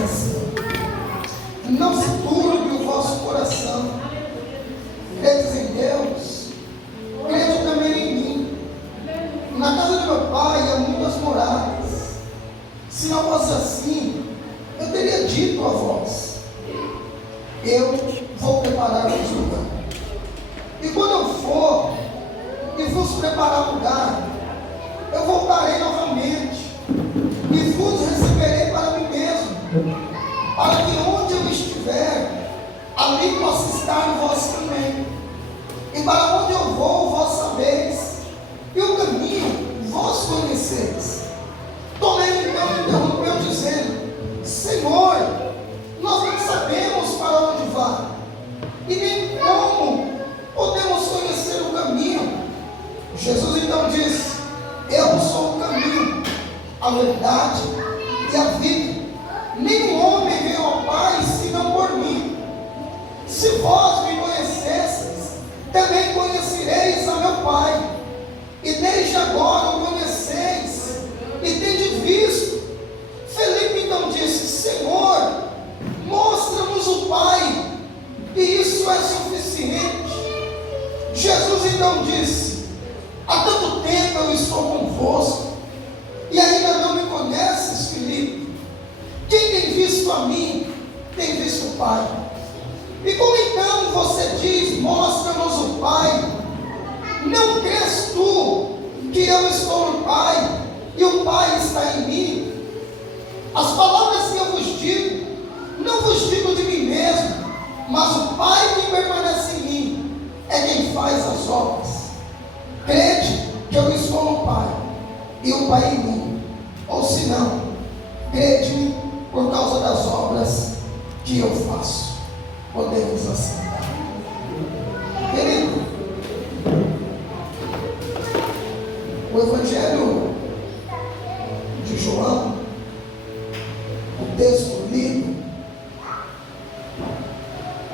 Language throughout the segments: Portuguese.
diz assim: não se turbe o vosso coração, credes em Deus, crede também em mim. Na casa de meu pai há muitas moradas. Se não fosse assim, eu teria dito a vós: eu vou preparar-vos lugar. E quando eu for e vos preparar lugar, eu voltarei novamente e vos receberei para mim mesmo, para que onde eu estiver, ali possa estar vós também. E para onde eu vou, vós sabeis, e o caminho vós conheceis. Tomé então interrompeu, dizendo: Senhor, nós não sabemos para onde vai, e nem como podemos conhecer o caminho. Jesus então disse: eu sou o caminho, a verdade e a vida. Nenhum homem veio ao Pai senão por mim. Se vós me conhecesseis, também conhecereis a meu Pai. E desde agora o conheceis e tendes visto. Felipe então disse: Senhor, mostra-nos o Pai, e isso é suficiente. Jesus então disse: há tanto tempo eu estou convosco, e ainda não me conheces, Felipe? Quem tem visto a mim, tem visto o Pai. E como então você diz: mostra-nos o Pai? Não crês tu que eu estou no Pai, e o Pai está em mim? As palavras que eu vos digo, não vos digo de mim mesmo, mas o Pai que permanece em mim é quem faz as obras. Crede que eu estou no Pai, e o Pai em mim. Ou se não, crede-me por causa das obras que eu faço. Podemos assentar. Querido, o Evangelho de João, o texto lido,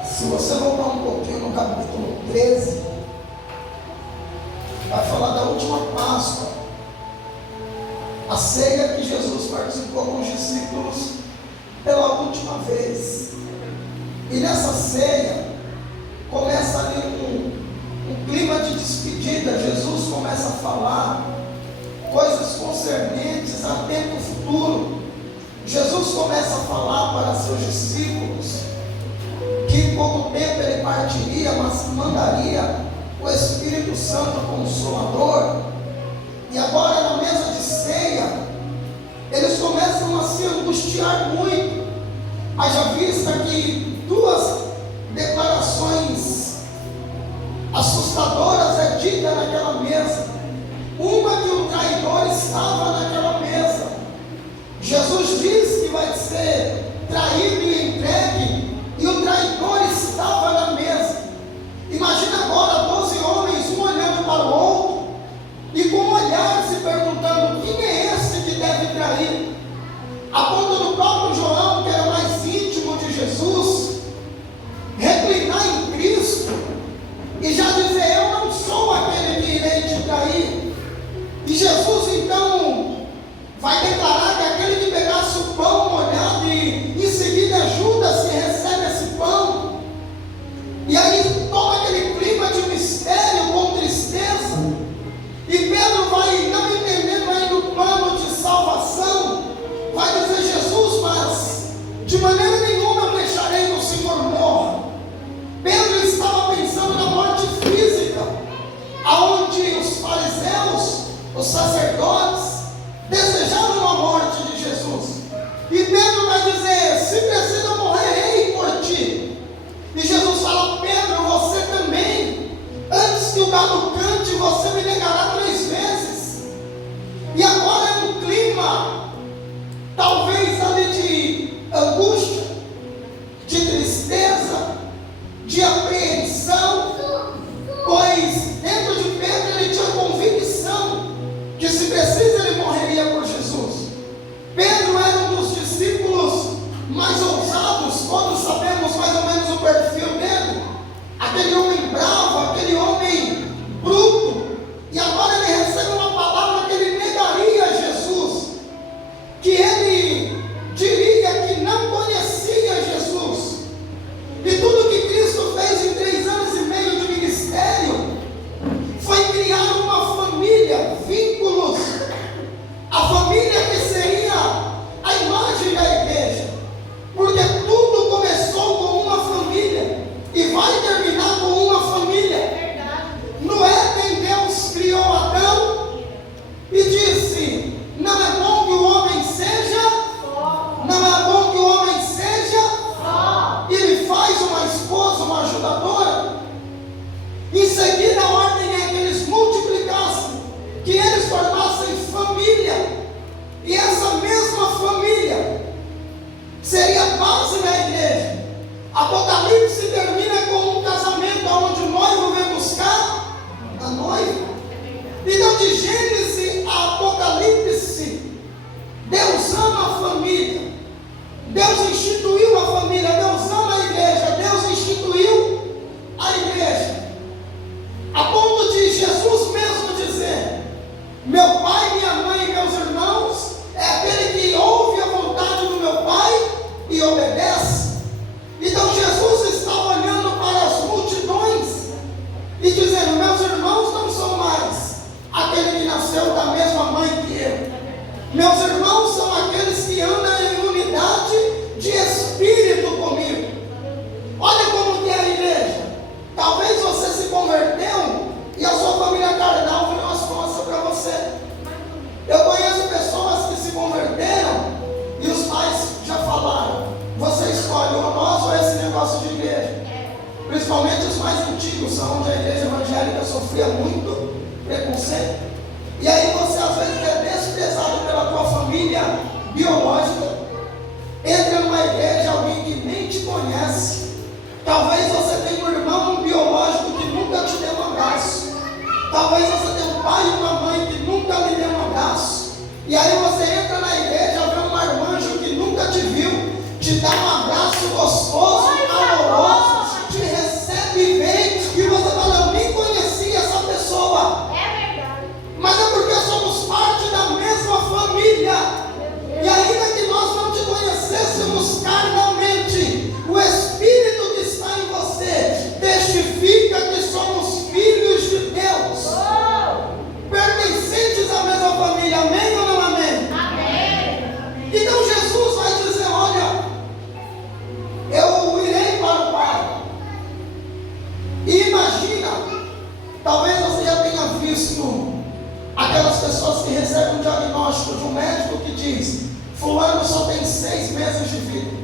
se você voltar um pouquinho no capítulo 13, vai falar da última Páscoa, a ceia que Jesus participou com os discípulos pela última vez. E nessa ceia começa ali um clima de despedida. Jesus começa a falar coisas concernentes a tempo futuro. Jesus começa a falar para seus discípulos que em pouco tempo ele partiria, mas mandaria o Espírito Santo Consolador. E agora na mesa de ceia eles começam a se angustiar muito. Haja vista que duas declarações assustadoras é dita naquela mesa. Uma, que o traidor estava naquela mesa. Jesus diz que vai ser traído e entregue, e o traidor estava na mesa. Imagina agora 12 homens, um olhando para o outro, e com um olhar se perguntando: quem é esse que deve trair? A ponto do próprio João, que era mais íntimo de Jesus, reclinar em Cristo e já dizer: eu não sou aquele que irei te trair. E Jesus então vai declarar que aquele que pegasse o pão molhado e em seguida Judas que recebe esse pão. E aí toma aquele clima de mistério com tristeza, e Pedro vai, não entendendo ainda o plano de salvação, vai dizer: Jesus, mas de maneira nenhuma eu deixarei que o Senhor morra. Pedro estava pensando na morte física, aonde os fariseus, os sacerdotes, desejavam a morte família que seria a imagem da igreja, porque tudo começou com uma família e vai terminar com uma família. No Éden, Deus criou Adão e disse: não é bom que o homem seja, não é bom que o homem seja. Ele faz uma esposa, uma ajudadora. Em seguida, a ordem é que eles multiplicassem, que eles formassem família, e essa mesma família seria a base da igreja. Apocalipse termina com um casamento onde o noivo vem buscar a noiva. Então, de Gênesis a Apocalipse, Deus ama a família, Deus instituiu a família, Deus ama a igreja, Deus instituiu a igreja, a ponto de Jesus mesmo dizer: meu pai, minha mãe e meus irmãos é aquele que ouve a vontade do meu pai e obedece. Então Jesus estava olhando para as multidões e dizendo: meus irmãos não são mais aquele que nasceu da mesma mãe que eu. Meus irmãos são aqueles que andam em unidade de espírito comigo. Olha como que é a igreja. Talvez você se converteu e a sua família carnal virou as costas para você. Eu conheço pessoas que se converteram e os pais já falaram: você escolhe ou nós ou esse negócio de igreja. Principalmente os mais antigos, onde a igreja evangélica sofria muito preconceito. E aí você às vezes é desprezado pela tua família biológica, entra numa igreja, alguém que nem te conhece. Talvez você tenha um irmão biológico que nunca te deu um abraço. Talvez você tenha um pai e uma mãe que nunca lhe deu um abraço. E aí você entra na igreja, vê um marmanjo que nunca te viu, te dá um abraço gostoso, amoroso, te recebe bem, e você fala: eu nem conhecia essa pessoa. É verdade. Mas é porque somos parte da mesma família. E ainda que nós não te conhecêssemos carnalmente, o Espírito que está em você testifica que somos filhos de Deus, pertencentes à mesma família. Amém ou não amém? Amém. Então Jesus vai dizer: olha, eu irei para o Pai. E imagina, talvez você já tenha visto aquelas pessoas que recebem um diagnóstico de um médico que diz: fulano só tem 6 meses de vida.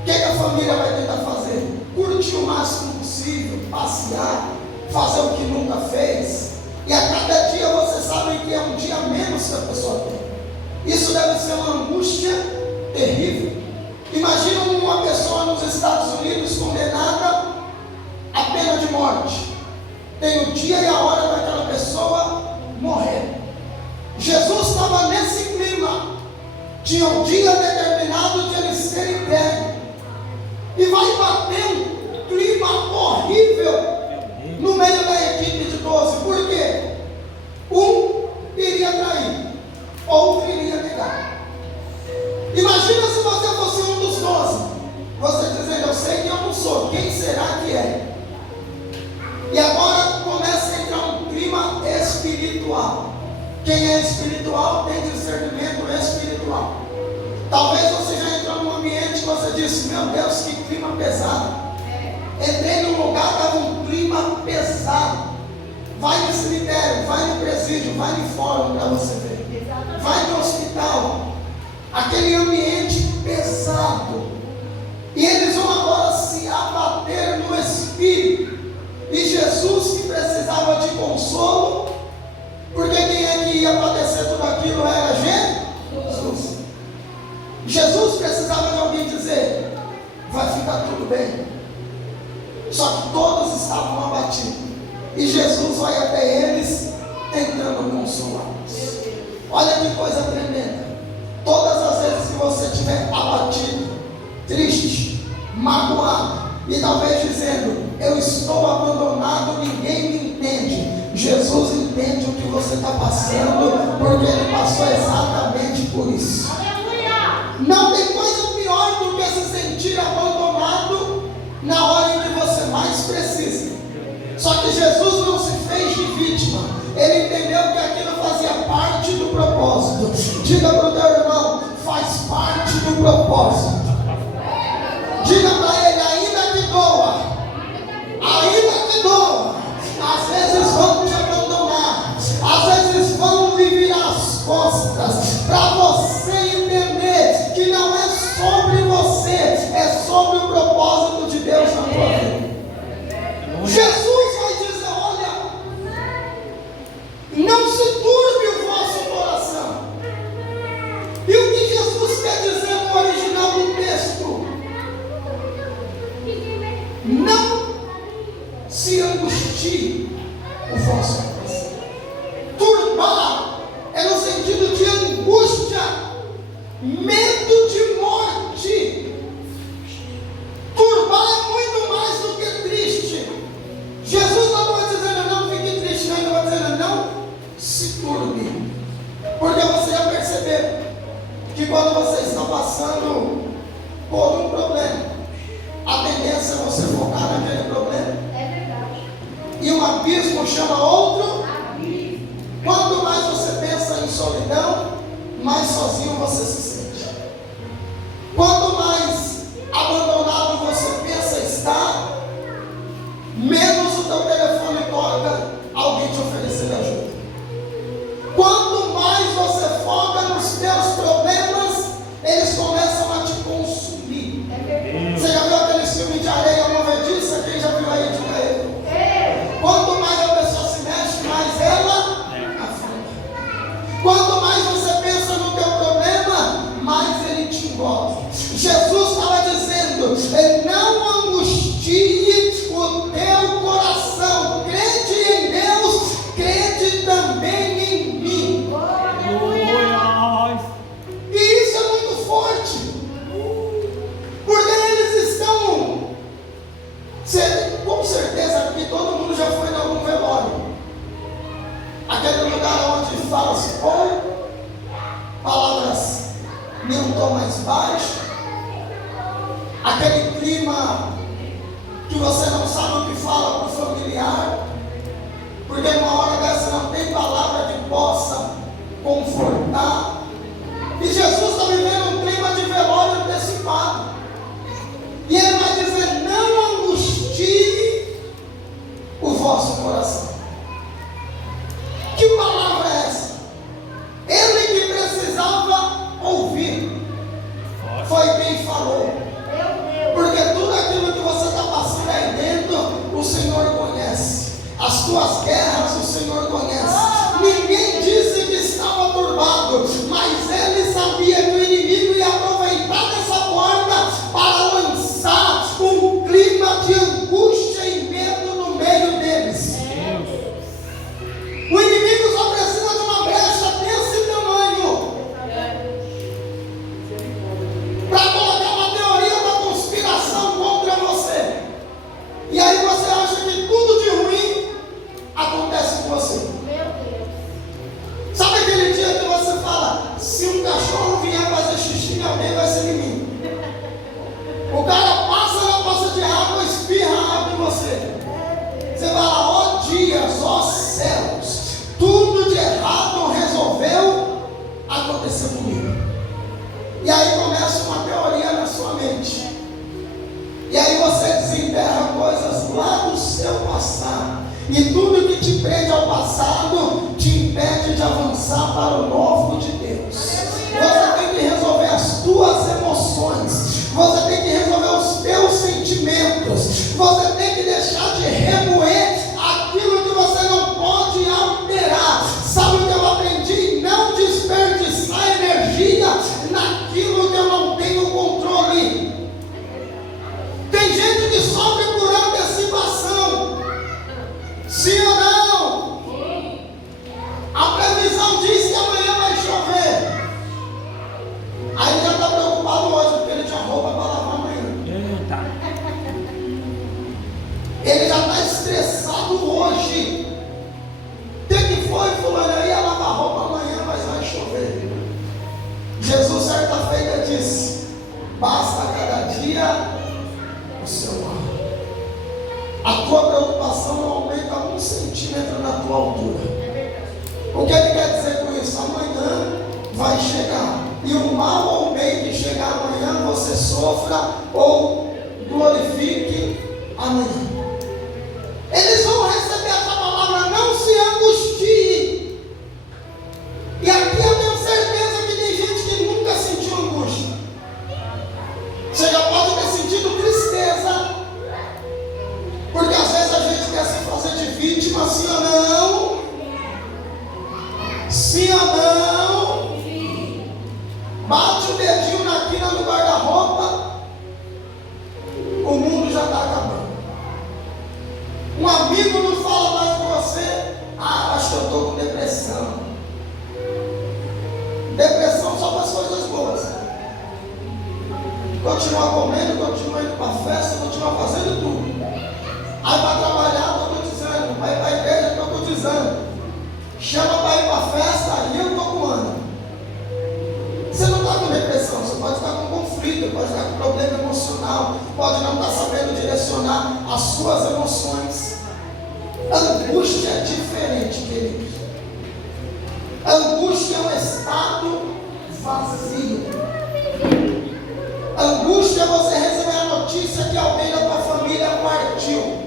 O que a família vai tentar fazer? Curtir o máximo possível, passear, fazer o que nunca fez. E a cada dia você sabe que é um dia menos que a pessoa tem. Isso deve ser uma angústia terrível. Imagina uma pessoa nos Estados Unidos condenada à pena de morte. Tem o dia e a hora daquela pessoa morrer. Jesus estava nesse clima. Tinha um dia determinado de ele ser entregue. E vai bater um clima horrível no meio da equipe de 12. Por quê? Um iria trair, outro iria negar. Imagina se você fosse um dos 12. Você dizendo: eu sei que eu não sou, quem será que é? E agora começa a entrar um clima espiritual. Quem é espiritual tem discernimento espiritual. Talvez você já entrou num ambiente que você disse: meu Deus, que clima pesado. Entrei num lugar, estava um clima pesado. Vai no cemitério, vai no presídio, vai no fórum para você ver. Vai no hospital. Aquele ambiente pesado. E eles vão agora se abater no espírito. E Jesus, que precisava de consolo, porque quem é que ia padecer tudo aquilo era Jesus. Jesus precisava de alguém dizer: vai ficar tudo bem. Só que todos estavam abatidos. E Jesus vai até eles tentando consolá-los. Olha que coisa tremenda. Todas as vezes que você estiver abatido, triste, magoado, e talvez dizendo: eu estou abandonado, ninguém me entende. Jesus entende o que você está passando, porque Ele passou exatamente por isso. Não tem coisa pior do que se sentir abandonado na hora em que você mais precisa. Só que Jesus não se fez de vítima. Ele entendeu que aquilo fazia parte do propósito. Diga para o teu irmão, faz parte do propósito. Diga para ele, ainda que doa, às vezes vão te abandonar, às vezes vão lhe virar as costas, para você entender que não é sobre você, é sobre o propósito de Deus na tua vida. Jesus vai dizer, olha, não se turbe o vosso coração. E o que Jesus quer dizer no original do texto? Não se angustie o vosso coração. Turbar é no sentido de angústia, medo de morte. Turbar é muito mais do que triste. Jesus não vai dizendo não fique triste, não, ele vai dizendo não se turbe. Porque você já percebeu que quando você está passando por um problema, a tendência é você focar naquele problema. É verdade. E um abismo chama outro. Quanto mais você pensa em solidão, mais sozinho você se sente. Quanto mais abandonado você pensa estar, menos o teu telefone toca alguém te oferecer ajuda. Quanto mais você foca nos teus problemas, eles começam a te consumir. Você já viu aquele filme de areia movediça? Quem já viu aí? Diga aí. Quanto mais a pessoa se mexe, mais ela afunda. Quanto mais você pensa no teu problema, mais ele te engole. Jesus estava dizendo, não angustie o teu coração. Crede em Deus, crede também em mim. E isso é muito forte. Porque eles estão, com certeza aqui todo mundo já foi em algum velório. Aquele lugar onde fala-se pouco, palavras em um tom mais baixo, aquele clima que você não sabe o que fala para o familiar, porque uma hora dessa não tem palavra que possa confortar. E Jesus está vivendo um clima de velório antecipado. E ele vai dizer, não angustie o vosso coração. Que palavra é essa? Ele que precisava ouvir foi quem falou. Porque tudo aquilo que você está passando aí dentro, o Senhor conhece. As tuas guerras, o Senhor conhece. Ninguém disse que estava turbado, mas ele sabia que o inimigo ia aproveitar dessa porta para lançar um clima de angústia e medo no meio deles. O inimigo só precisa de uma brecha desse tamanho para colocar uma teoria da conspiração contra você. E aí você acha que tudo de ruim acontece com você. Sabe aquele dia que você fala, se um cachorro vier fazer xixi em alguém, vai ser em mim. O cara passa na poça de água, espirra água em você. Você fala, ó dias, ó céus, tudo de errado resolveu acontecer comigo. E aí começa uma teoria na sua mente. E aí você desenterra coisas lá do seu passado. E tudo que te prende ao passado te impede de avançar para o novo de Deus. Você tem que resolver as tuas emoções. Você tem que resolver os teus sentimentos. Você tem que deixar de remoer aquilo que você não pode alterar. Sabe o que eu aprendi? Não desperdiçar energia naquilo que eu não tenho controle. Tem gente que sofre por antecipação. Sim ou não? A previsão diz que amanhã vai chover. Aí ele já está preocupado hoje, porque ele tinha roupa para lavar amanhã. Ele já está estressado hoje. O que foi, fulano? Eu ia lavar roupa amanhã, mas vai chover. Jesus certa feita disse, basta cada dia o seu mal. A tua preocupação não aumenta 1 centímetro na tua altura. O que ele quer dizer com isso? Amanhã vai chegar. E o mal ou o bem que chegar amanhã, você sofra ou glorifique amanhã. Eles vão receber essa palavra, não se angustie. E aqui eu tenho certeza que tem gente que nunca sentiu angústia. Você já pode ter sentido tristeza, porque às vezes a gente quer se fazer de vítima, sim ou não? Sim ou não? Bate o dedinho na quina do guarda-roupa, o mundo já está acabando. Um amigo não fala mais com você, acho que eu estou com depressão. Depressão só para as coisas boas. Continua comendo, continua indo para a festa, continua fazendo tudo. Aí para trabalhar, estou cotizando. Vai para a igreja, estou cotizando. Chama para ir para a festa, aí eu estou com ânimo. Você não está com depressão, você pode estar com conflito, pode estar com problema emocional, pode não estar sabendo direcionar as suas emoções. Angústia é diferente, queridos. Angústia é um estado vazio. Angústia é você receber a notícia que alguém da tua família partiu.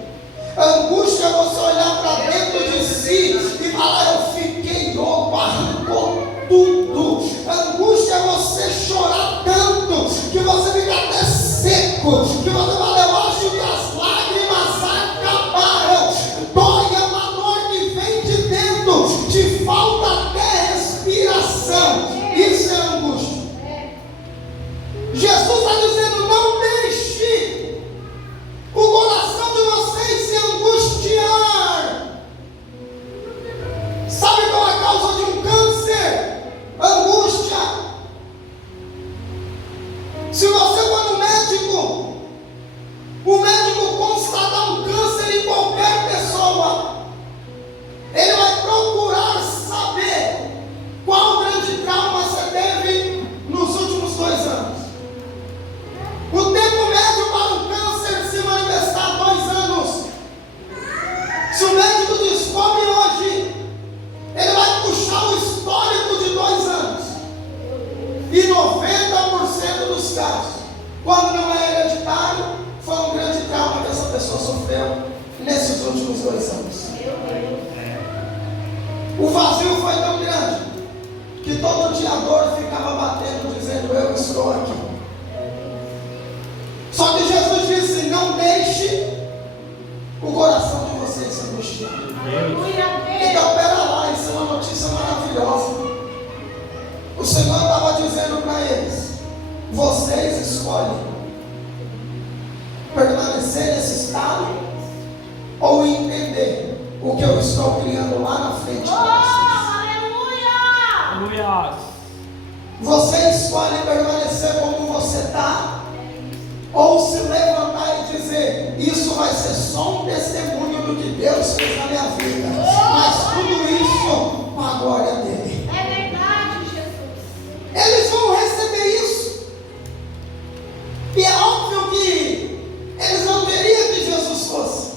Angústia é você olhar para dentro de si e falar: eu fiquei louco, arrancou tudo. Angústia é você chorar tanto que você fica até seco, que você fala: eu acho que as lágrimas acabaram. Dói, é uma dor que vem de dentro, te falta até respiração. Isso é angústia. Jesus está dizendo: não deixe o coração de vocês se angustiar. Sabe qual é a causa de um câncer? Angústia. Se você for no médico, o médico constatar um câncer em qualquer pessoa, ele vai procurar saber qual grande trauma você teve nos últimos 2 anos. O tempo médio para um câncer se manifestar 2 anos. Se o médico descobre hoje, ele vai puxar o histórico de 2 anos. E 90% dos casos, quando não é hereditário, foi um grande trauma que essa pessoa sofreu nesses últimos 2 anos. O vazio foi tão grande que todo dia a dor ficava batendo, dizendo: eu estou aqui. Só que Jesus disse: não deixe o coração de vocês se angustiar. Então, pera lá, isso é uma notícia maravilhosa. O Senhor estava dizendo para eles: vocês escolhem permanecer nesse estado ou entender o que eu estou criando lá na frente de vocês. Aleluia! Você escolhe permanecer como você está, ou se levantar e dizer: isso vai ser só um testemunho do que Deus fez na minha vida, mas tudo isso com a glória dele. É verdade, Jesus. Eles vão receber isso. E é óbvio que eles não queriam que Jesus fosse.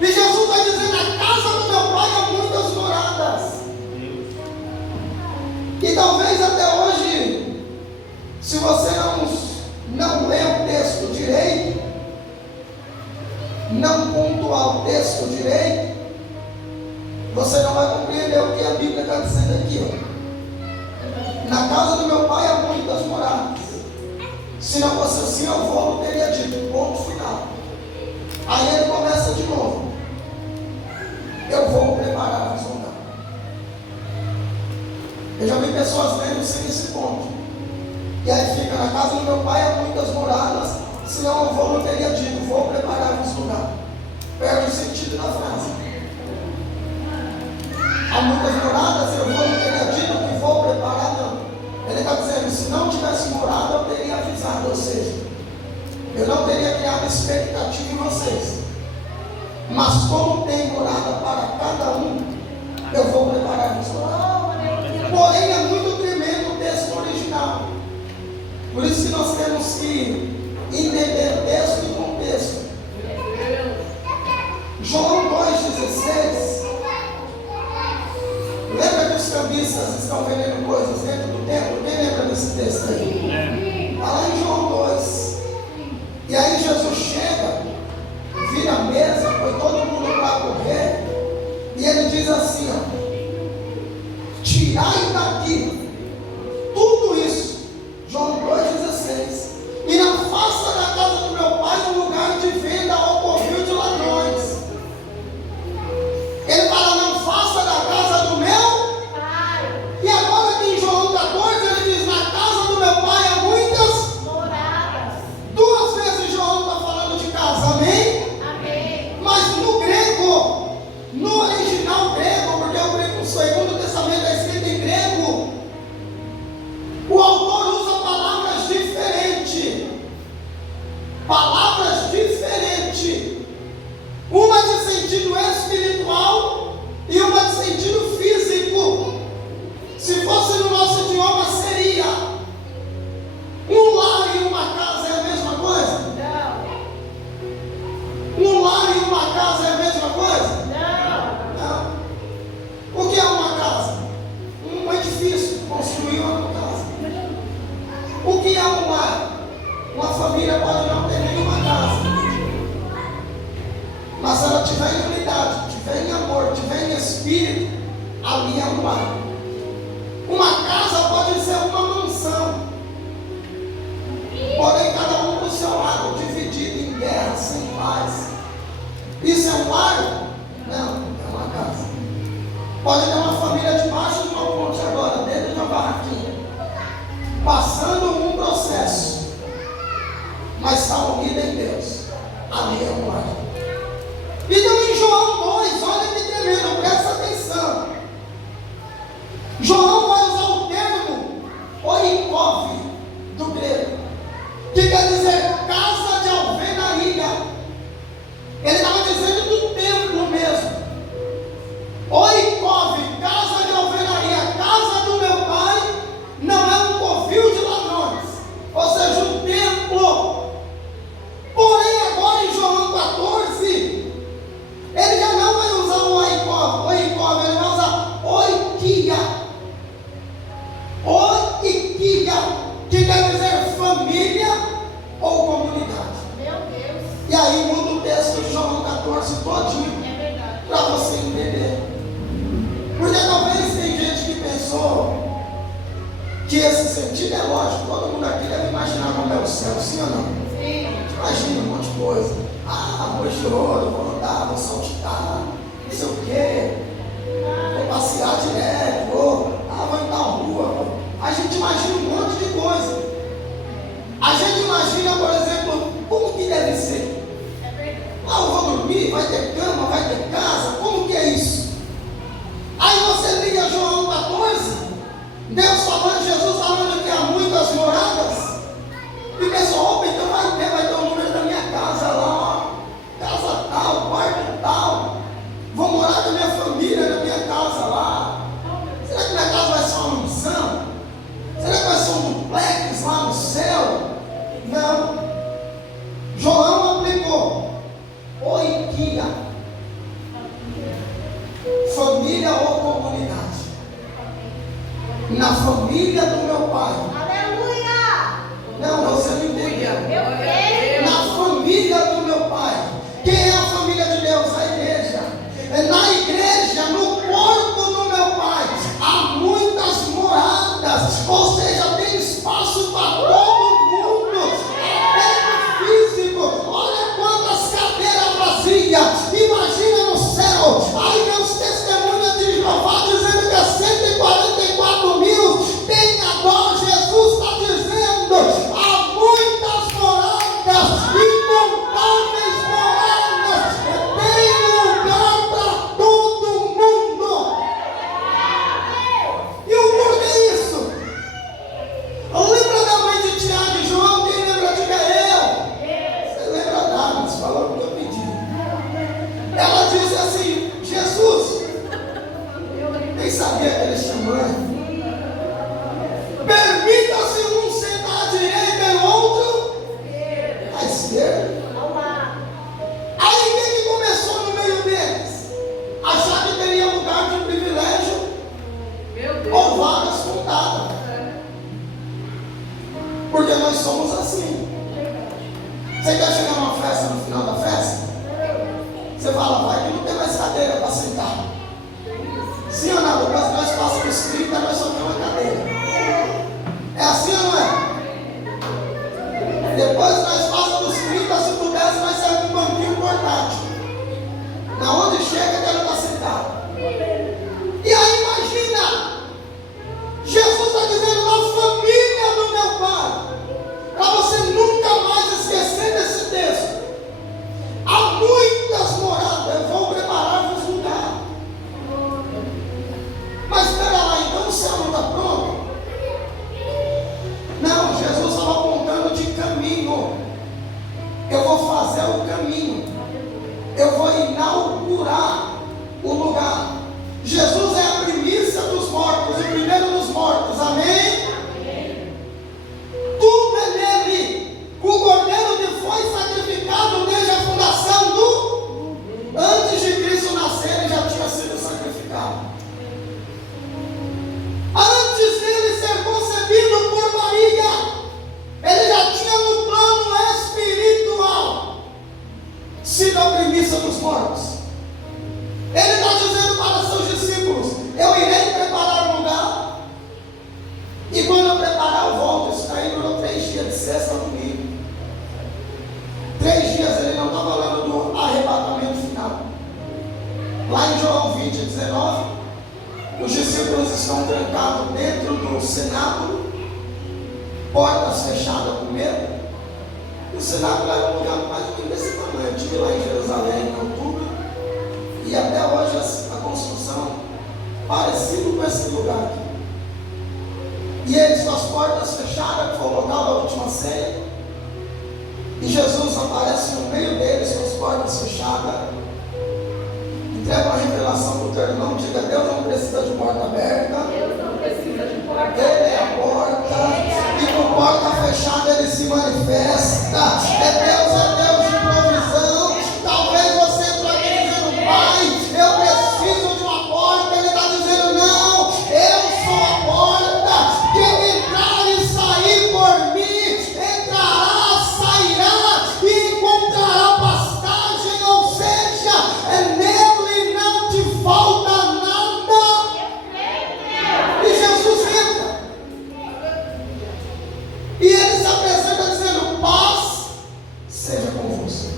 E Jesus está dizendo: na casa do meu pai há muitas moradas. E talvez até hoje, se você não lê o texto direito, não pontuar o texto direito, você não vai compreender o que a Bíblia está dizendo aqui. Ó. Na casa do meu pai há muitas moradas. Se não fosse assim, eu vou, teria dito, ponto final. Aí ele começa de novo: eu vou preparar-vos um lugar. Eu já vi pessoas lendo sem esse ponto. E aí fica: na casa do meu pai há muitas moradas, senão eu vou, não teria dito, vou preparar-vos um lugar. Perde o sentido da frase. Há muitas moradas, eu vou, não teria dito que vou preparar, não. Ele está dizendo: se não tivesse morada, eu teria avisado, ou seja, eu não teria criado expectativa em vocês. Mas como tem morada para cada um, eu vou preparar-vos um lugar. Porém, é muito tremendo o texto original. Por isso que nós temos que entender texto e contexto. João 2,16. Lembra que os cambistas estão vendendo coisas um lar. Uma família pode não ter nenhuma casa, mas se ela tiver em unidade, tiver em amor, tiver em espírito, ali é um lar. Uma casa pode ser uma mansão, porém cada um do seu lado, dividido em guerra, sem paz. Isso é um lar? Não, é uma casa. Pode ter uma família debaixo de uma ponte agora, dentro de uma barraquinha, passando um processo, mas está unida em Deus. Ali é um lar. Então em João 2, olha que tremendo, presta atenção. João vai usar o termo oikov do grego, que quer dizer casa de alvenaria. Ele estava dizendo do templo mesmo. Oikov, casa de alvenaria, casa do meu pai, não é um covil de ladrões, ou seja, um templo. Porém, agora em João 14, ele já não vai usar o oikov, ele vai usar oikia. Oikia, que quer dizer família ou comunidade. Meu Deus. E aí muda o texto de João 14 todinho, É verdade. para você entender. Porque talvez tem gente que pensou que esse sentido é lógico, todo mundo aqui deve imaginar como é o céu, sim ou não? Sim. Imagina um monte de coisa. Arroz de ouro, vou andar, vou saltitar, não sei o quê, vou passear direto, vou em tal rua. A gente imagina um monte de coisa. A gente imagina, por exemplo, como que deve ser. É verdade. Eu vou dormir, vai ter cama, vai ter casa, como que é isso? Aí você liga João 14, Deus falando, Jesus falando que há muitas moradas, e o pessoal, opa, então vai ter o número da minha casa lá, ó, casa tal, quarto tal, vou morar com a minha família na minha casa lá. Será que minha casa vai ser uma mansão? Será que vai ser um duplex lá no céu? Não. João aplicou oikia, família ou comunidade. Na família do meu pai. Aleluia. Não, você não entendeu. Meu Deus. Na família do meu pai. Quem é a família de Deus? A igreja. Na igreja, no corpo do meu pai, há muitas moradas, ou seja, tem espaço para todo mundo. É físico. Olha quantas cadeiras vazias. Imagina no céu. Aí meus testemunhas de Jeová dizendo que é 144 mil. Tem agora, Jesus está dizendo, há muitas moradas, incontáveis moradas. Tem lugar para todo mundo. E o porquê isso? Lembra da mãe de Tiago e João? Quem lembra? Diga eu. Você lembra nada, mas falou o que eu pedi. Ela disse assim, Jesus, nem sabia que ele chamou. Permita-se um sentar à direita e o outro à esquerda. Aí quem que começou no meio deles? Achar que teria lugar de privilégio ou vagas contadas. Porque nós somos assim. Você quer chegar numa festa no final da festa? Você fala, vai que não tem mais cadeira para sentar. Sim ou não? Depois que nós passamos os 30, nós só temos uma cadeira. É assim ou não é? Depois que nós passamos os 30, se pudesse, nós saímos um banquinho portátil. Na onde chega, quero estar sentado. E aí imagina, Jesus está dizendo na família do meu pai, para você nunca mais esquecer desse texto. Há muitas moradas, eu vou preparar-vos lugar. Mas espera lá, então o céu não está pronto? Não, Jesus estava apontando de caminho. Eu vou fazer o caminho. Eu vou inaugurar o lugar. Jesus é a primícia dos mortos, o primeiro dos mortos. Amém? Tudo é nele. O cordeiro que foi sacrificado desde a fundação do... Antes de Cristo nascer, ele já tinha sido sacrificado. Antes dele ser concebido por Maria, E quando eu preparar, eu volto. Isso daí durou 3 dias, de sexta a domingo. 3 dias ele não está falando do arrebatamento final. Lá em João 20:19, os discípulos estão trancados dentro do cenáculo, portas fechadas com medo. E o cenáculo era um lugar mais ou menos desse tamanho. Eu estive lá em Jerusalém em outubro, e até hoje a construção parecido com esse lugar aqui. E eles com as portas fechadas, que foi o local da última ceia. E Jesus aparece no meio deles com as portas fechadas. Entrega uma revelação para o teu irmão. Diga: Deus não precisa de porta aberta. Deus não precisa de porta. Ele é a porta. E com porta fechada ele se manifesta. É Deus de provisão. Talvez você entre aqui dizendo: Pai, eu preciso de uma porta. Ele está dizendo: Não, eu sou a porta. Quem entrar e sair por mim, entrará, sairá e encontrará pastagem. Ou seja, nele não te falta nada. E Jesus entra. E ele se apresenta dizendo: Paz seja convosco.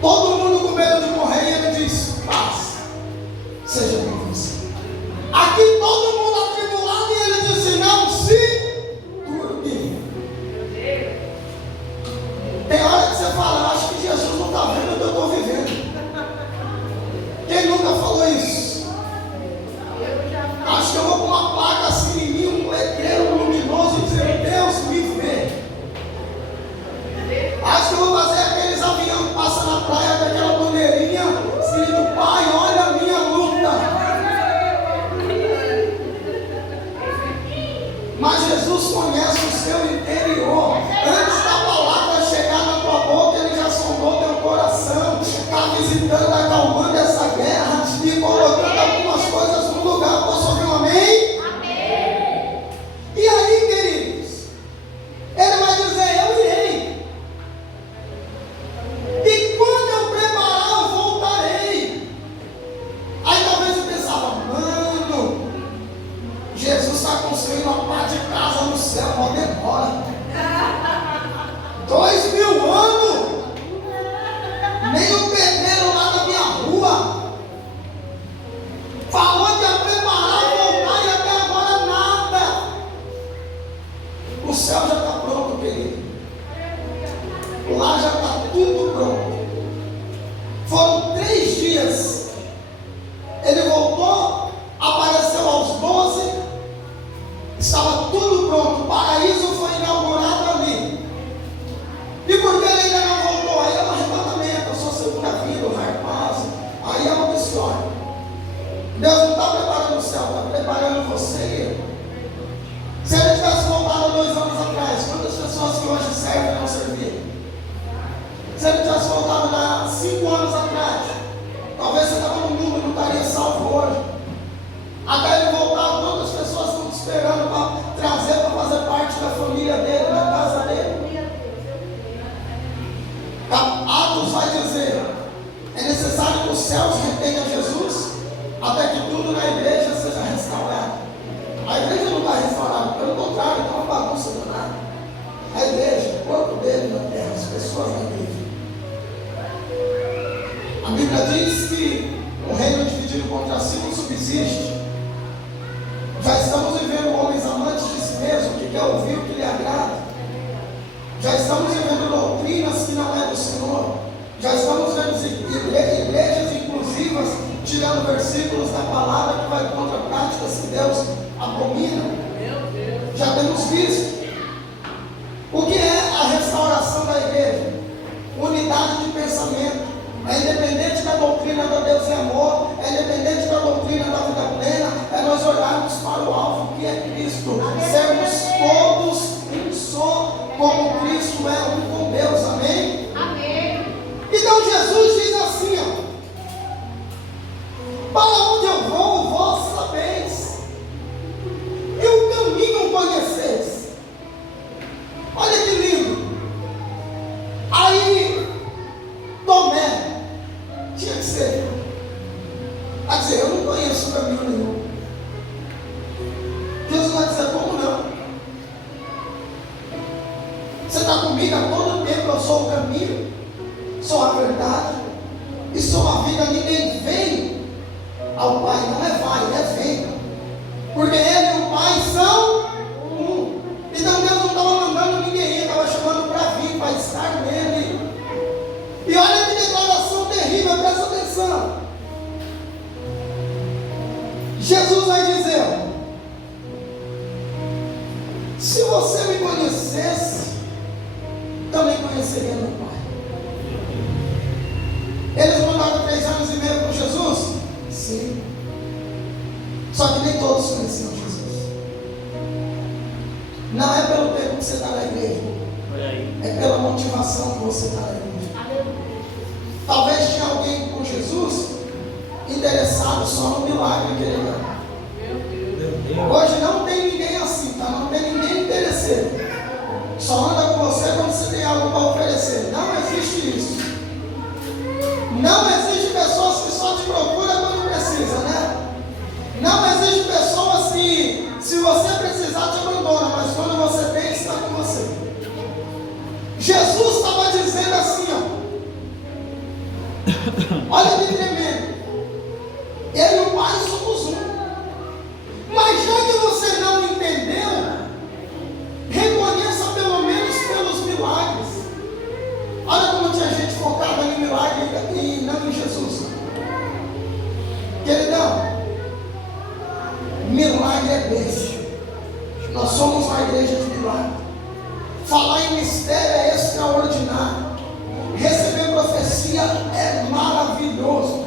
Todo mundo com medo de morrer, e ele diz: Paz seja convosco. Aqui todo mundo atribulado, e ele disse: Não se turbe. Tem hora que você fala: Eu acho que Jesus não está vendo o que eu estou vivendo. Quem nunca falou isso? Acho que eu vou com uma placa assim em mim, um letreiro luminoso, dizendo: Deus me vê. Acho que eu vou fazer aqueles aviões que passam na praia com aquela bandeirinha escrito: Pai, olha a minha luta. Mas Jesus conhece o seu interior. Antes da palavra chegar na tua boca, ele já sondou teu coração. Está visitando, acalmando essa guerra e colocando algumas coisas no lugar. Posso ouvir um amém? Amém. E aí, queridos, ele vai dizer: Eu irei. E quando eu preparar, eu voltarei. Aí talvez você pensava: Mano, Jesus está construindo uma parte de casa no céu, não demora. 2000 anos. Nem o pedreiro lá da minha rua falou que ia preparar, voltar, e até agora nada. O céu já está pronto, querido. Lá já está tudo pronto. Foram 3 dias. Ele voltou, apareceu aos 12. Estava tudo pronto. O paraíso foi inaugurado ali. E por que ele ainda não voltou? Aí é um arrebatamento, a sua segunda vida, o raio paz. Aí é outra história. Deus não está preparando o céu, está preparando você e eu. Se ele tivesse voltado 2 anos atrás, quantas pessoas que hoje servem não serviram? Se ele tivesse voltado lá 5 anos atrás, talvez você estava no mundo, não estaria salvo hoje. Até ele voltar, quantas pessoas estão te esperando para trazer, para fazer parte da família dele, da casa dele? Atos vai dizer: é necessário que os céus retenham Jesus, até que tudo na igreja seja restaurado. A igreja não está restaurada, pelo contrário, está uma bagunça danada. A igreja, o corpo dele na terra, as pessoas na igreja. A Bíblia diz que um reino dividido contra si não subsiste. Já estamos vivendo homens amantes de si mesmo, que quer ouvir o que lhe agrada. Já estamos vivendo doutrinas que não é do Senhor. Já estamos vendo igrejas inclusivas tirando versículos da palavra que vai contra práticas que Deus abomina. Já temos visto. O que é a restauração da igreja? Unidade de pensamento. É independente da doutrina do Deus e amor, é independente da doutrina da vida plena, é nós olharmos para o alvo que é Cristo, sermos todos um só, como Cristo é um com Deus, amém? Amém. Então Jesus diz assim: para onde eu vou, vós sabeis, e o caminho conheceis. Olha que lindo. Aí Tomé tinha que ser, a dizer: eu não conheço caminho nenhum. Jesus vai dizer: está comigo a todo tempo. Eu sou o caminho, sou a verdade e sou a vida. Ninguém vem ao Pai, não é vai, é vem, porque Ele e o Pai são um. Então Deus não estava mandando ninguém, Ele estava chamando para vir, para estar nele. E olha que declaração terrível, presta atenção. Jesus vai dizer: se você me conhecesse, também conheceria meu Pai. Eles mandaram 3 anos e meio com Jesus? Sim. Só que nem todos conheciam Jesus. Não é pelo tempo que você está na igreja, é pela motivação que você está na igreja. Talvez tinha alguém com Jesus interessado só no milagre que ele dá. Hoje não tem ninguém assim, tá? Não tem ninguém interesseiro. Só anda com você quando você tem algo para oferecer. Não existe isso. Não existe pessoas que só te procuram quando precisa, né? Não existe pessoas que, se você precisar, te abandona, mas quando você tem, está com você. Jesus estava dizendo assim, ó. Olha que tremendo. Eu e o Pai somos um. Mas já que você não entendeu, reconheça pelo menos pelos milagres. Olha como tinha gente focada em milagre e não em Jesus. Queridão, milagre é bênção. Nós somos uma igreja de milagre. Falar em mistério é extraordinário. Receber profecia é maravilhoso.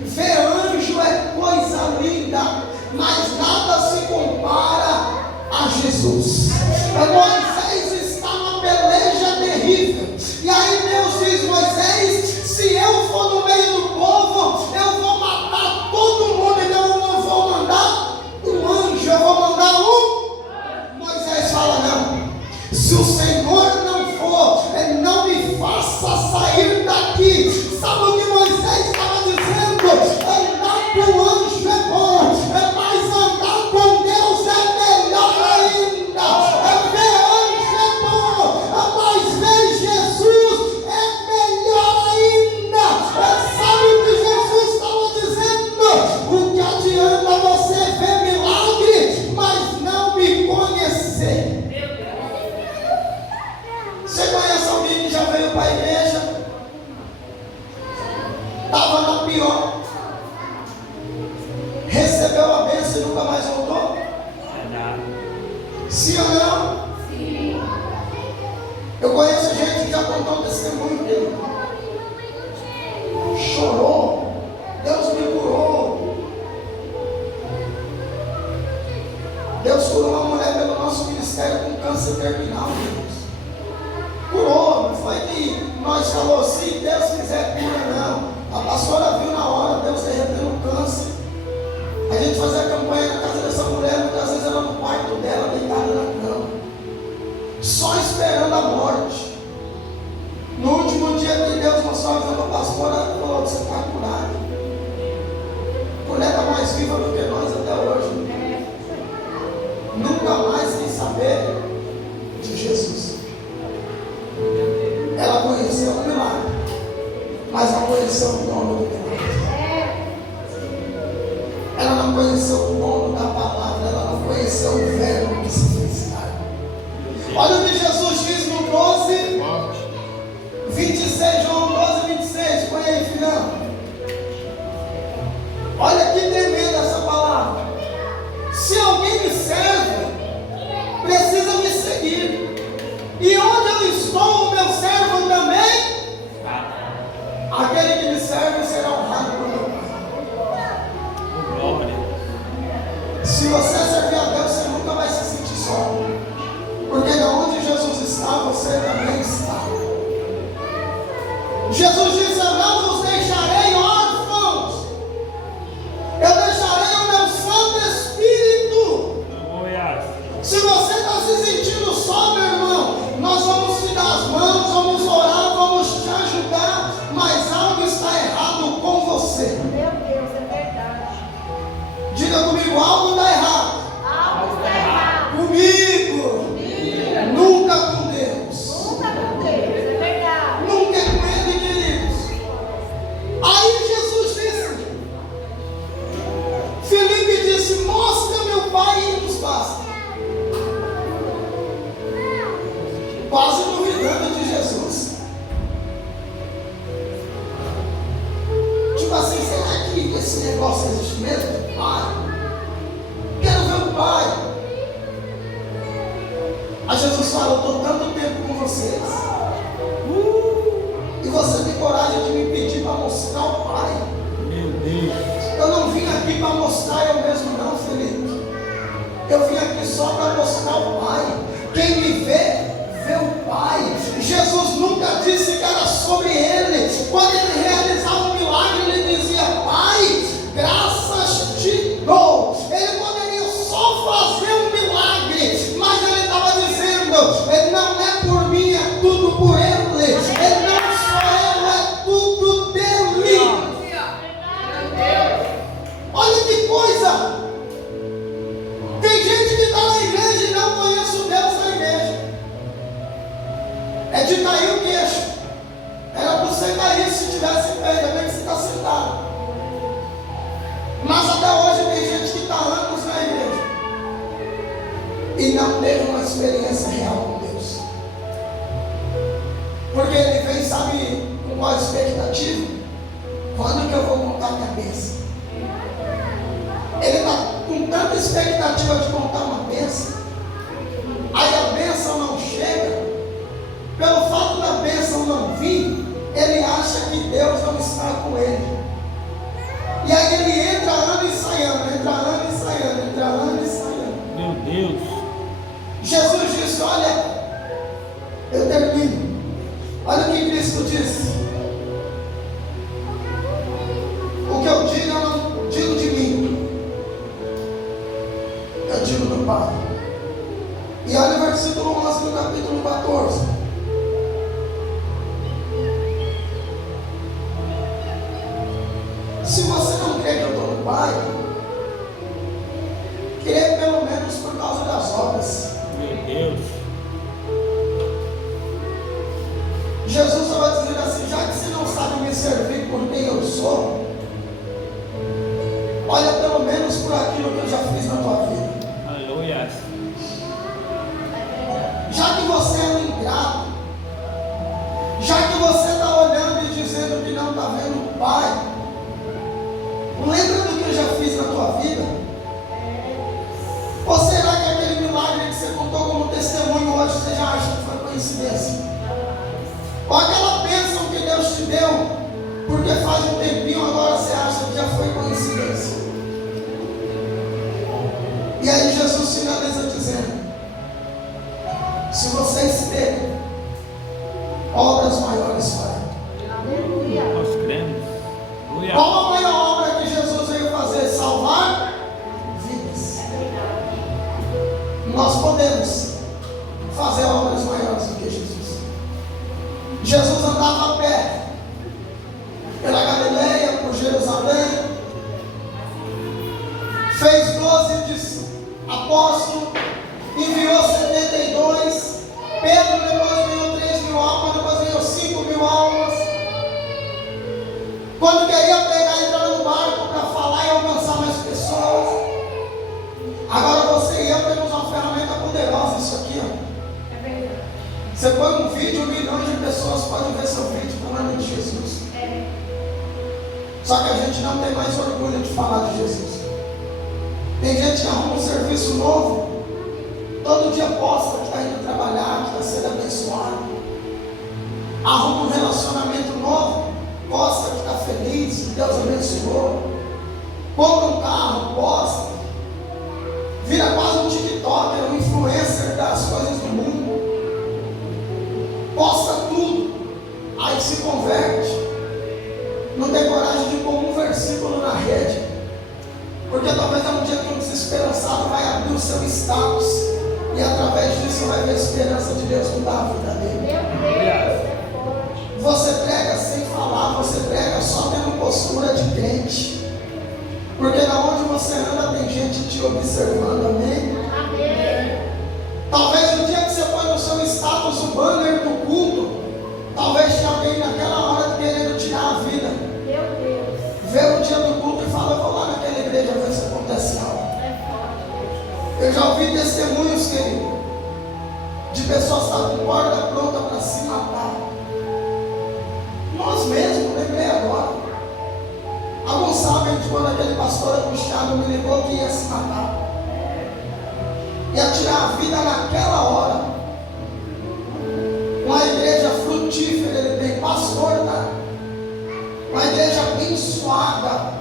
Ver anjo é coisa linda. Mas nada se compara a Jesus. Moisés está numa peleja terrível. E aí Deus diz: Moisés, se eu for no meio do povo, eu vou matar todo mundo. Então eu não vou mandar um anjo, eu vou mandar um. Moisés fala: não. Se o Senhor não for, não me faça sair daqui. Sabe o que Moisés estava dizendo? Andar com o anjo é bom, mas andar com Deus é melhor ainda. Ver anjo é bom, mas ver Jesus é melhor ainda. Sabe o que Jesus estava dizendo? O que adianta você ver milagre, mas não me conhecer? Você conhece alguém que já veio para a igreja? Estava na pior, recebeu a bênção e nunca mais voltou? Sim ou não? Sim. Eu conheço gente que já contou o testemunho dele. Chorou. Deus me curou. Deus curou uma mulher pelo nosso ministério com câncer terminal. Curou. Não foi que nós falamos: se Deus quiser cura, não. A pastora viu na hora Deus derretendo o câncer. A gente fazia campanha na casa dessa mulher, muitas vezes ela no quarto dela, deitada na cama, só esperando a morte. No último dia que Deus mostrou a visão da pastora, ela falou: você está curada. A mulher está mais viva do que nós até hoje. Nunca mais quis saber de Jesus. Ela conheceu o milagre, mas não conheceu o dono do milagre. Ela não conheceu o dono da palavra. Ela não conheceu o verbo que se fez carne. Olha o que Jesus diz no 12, 26, João 12, 26. Põe aí, filhão. Olha que tremenda essa palavra. Se alguém me serve, precisa me seguir. E onde eu estou, o meu servo também. Aquele que me serve será honrado por meu Pai. Se você servir a Deus, você nunca vai se sentir só. Porque de onde Jesus está, você também está. Jesus disse: eu não vos deixarei órfãos. Eu deixarei o meu Santo Espírito. Se você está se sentindo só, meu irmão, nós vamos te dar as mãos, vamos orar, vamos te ajudar. Mas algo está errado com você. Meu Deus, é verdade. Diga comigo: algo está errado. Algo está errado. Comigo. Nunca com Deus. Nunca Aí Jesus fala: eu estou tanto tempo com vocês, e você tem coragem de me pedir para mostrar o Pai. Meu Deus. Eu não vim aqui para mostrar eu mesmo não, Felipe. Eu vim aqui só para mostrar o Pai. Quem me vê o Pai. Jesus nunca disse que era sobre ele. Quando ele realizava um milagre, ele dizia: Pai, graças te dou. Ele poderia só fazer um milagre, mas ele estava dizendo: não é por mim, é tudo por ele. Ele não sou eu, é tudo dele. Olha que coisa. Tem gente que está na igreja e não conhece o Deus da igreja. É de cair o queixo. Era para você cair se tivesse pé, ainda bem que você está sentado. Mas até hoje tem gente que está anos na igreja e não teve uma experiência real com Deus. Porque ele vem, sabe com qual expectativa? Quando que eu vou montar minha bênção? Ele está com tanta expectativa de contar uma bênção, aí a bênção não chega. Pelo fato da bênção não vir, ele acha que Deus não está com ele. E aí ele entra ano ensaiando, entra ano ensaiando, entra ano ensaiando. Meu Deus. Jesus disse: olha, eu termino. Olha o que Cristo disse: o que eu digo, eu não digo de mim, eu digo do Pai. E olha o versículo 11 do capítulo 14. Se você não crê que eu estou no Pai, crê pelo menos por causa das obras. Meu Deus. Jesus estava dizendo assim: já que você não sabe me servir por quem eu sou, olha pelo menos por aquilo que eu já fiz na tua vida. Aleluia. Já que você é um ingrato, já que você está olhando e dizendo que não está vendo o Pai, lembra do que eu já fiz na tua vida? Ou será que aquele milagre que você contou como testemunho hoje você já acha que foi coincidência? Ou aquela bênção que Deus te deu, porque faz um tempinho agora você acha que já foi coincidência? E aí Jesus finaliza dizendo: se vocês terem obras maiores farão. Nós cremos. Aleluia. Qual a maior obra que Jesus veio fazer? Salvar vidas. Nós podemos fazer obras maiores do que Jesus. Jesus andava a pé pela Galileia, por Jerusalém, fez 12 apóstolos, enviou 72. Pedro depois ganhou 3.000 almas, depois ganhou 5.000 almas. Quando queria pegar, entrar no barco para falar e alcançar mais pessoas. Agora você e eu temos uma ferramenta poderosa, isso aqui, ó. Você põe um vídeo, milhões de pessoas podem ver seu vídeo falando de Jesus. Só que a gente não tem mais orgulho de falar de Jesus. Tem gente que arruma um serviço novo, todo dia posta que está indo trabalhar, que está sendo abençoado. Arruma um relacionamento novo, posta que está feliz, que Deus abençoou. Compra um carro, posta. Vira quase um TikToker, um influencer das coisas do mundo. Posta tudo, aí se converte. Não tem coragem de pôr um versículo na rede, porque talvez é um dia que um desesperançado vai abrir o seu status, e através disso vai ver a esperança de Deus mudar a vida dele. Você prega sem falar, você prega só tendo postura de crente, porque na onde você anda tem gente te observando, amém? Talvez no dia que você põe no seu status o banner do culto, talvez tenha alguém naquela hora querendo tirar a vida. Vê o dia do culto e fala: eu vou lá naquela igreja ver se acontece algo. Eu já ouvi testemunhos, querido, de pessoas que estavam com corda pronta para se matar. Nós mesmos, lembrei agora. Alguns sabem de quando aquele pastor angustiado me ligou que ia se matar, ia tirar a vida naquela hora. Uma igreja abençoada.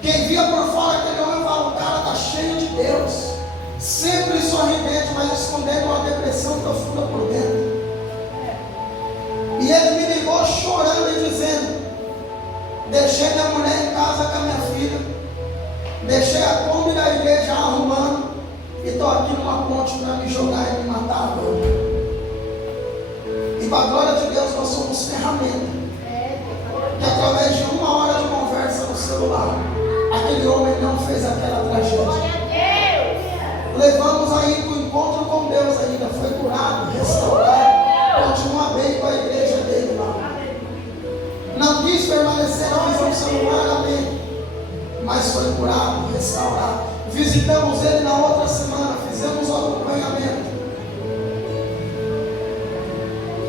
Quem via por fora aquele homem fala, o cara está cheio de Deus. Sempre sorridente, mas escondendo uma depressão profunda por dentro. E ele me ligou chorando e dizendo, deixei minha mulher em casa com a minha filha, deixei a Kombi da igreja arrumando, e estou aqui numa ponte para me jogar e me matar agora. E para a glória de Deus, nós somos ferramenta. Que através de 1 hora de conversa no celular, aquele homem não fez aquela tragédia. Levamos aí para o encontro com Deus ainda, foi curado, restaurado, continua bem com a igreja dele lá. Não quis permanecer mais no celular, amém. Mas foi curado, restaurado. Visitamos ele na outra semana, fizemos o acompanhamento.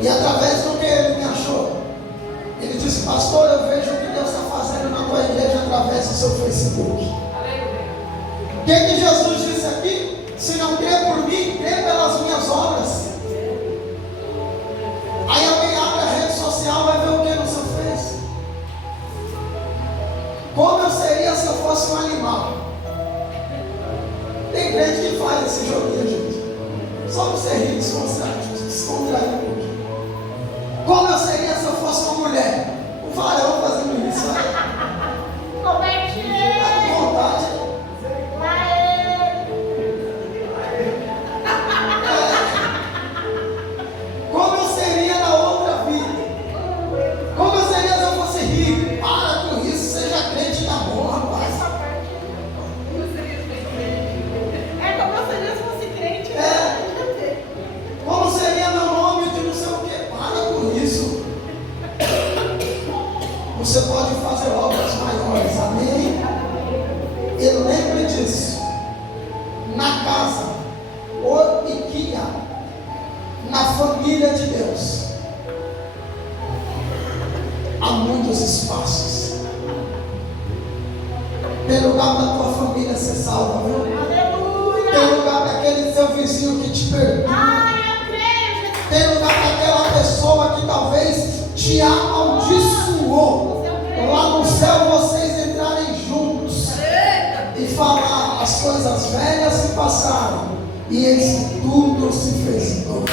E através do que ele me achou, ele disse, pastor, eu vejo o que Deus está fazendo na tua igreja através do seu Facebook. O que Jesus disse aqui? Se não crê por mim, crê pelas minhas obras. Aí alguém abre a rede social, vai ver o que no seu Face. Como eu seria se eu fosse um animal? Tem crente que faz esse joguinho, gente. Só para você rir, descontrair um pouquinho. Como eu seria se eu fosse uma mulher? Um varão fazendo isso. Converti. Com vontade. Como eu seria na outra vida? Como eu seria se eu fosse rico? Para com isso, seja crente na boa, rapaz. Como eu seria se fosse crente. Como seria meu nome de não sei o que? Para com isso. Você pode fazer obras maiores, amém? E lembre disso. Na casa, o Iquia, na família de Deus, há muitos espaços. Tem lugar para a tua família ser salva, viu? Tem lugar para aquele seu vizinho que te perdoa. Tem lugar para aquela pessoa que talvez te amaldiçoou. Lá no céu vocês entrarem juntos e falar, as coisas velhas se passaram e eis que tudo se fez novo.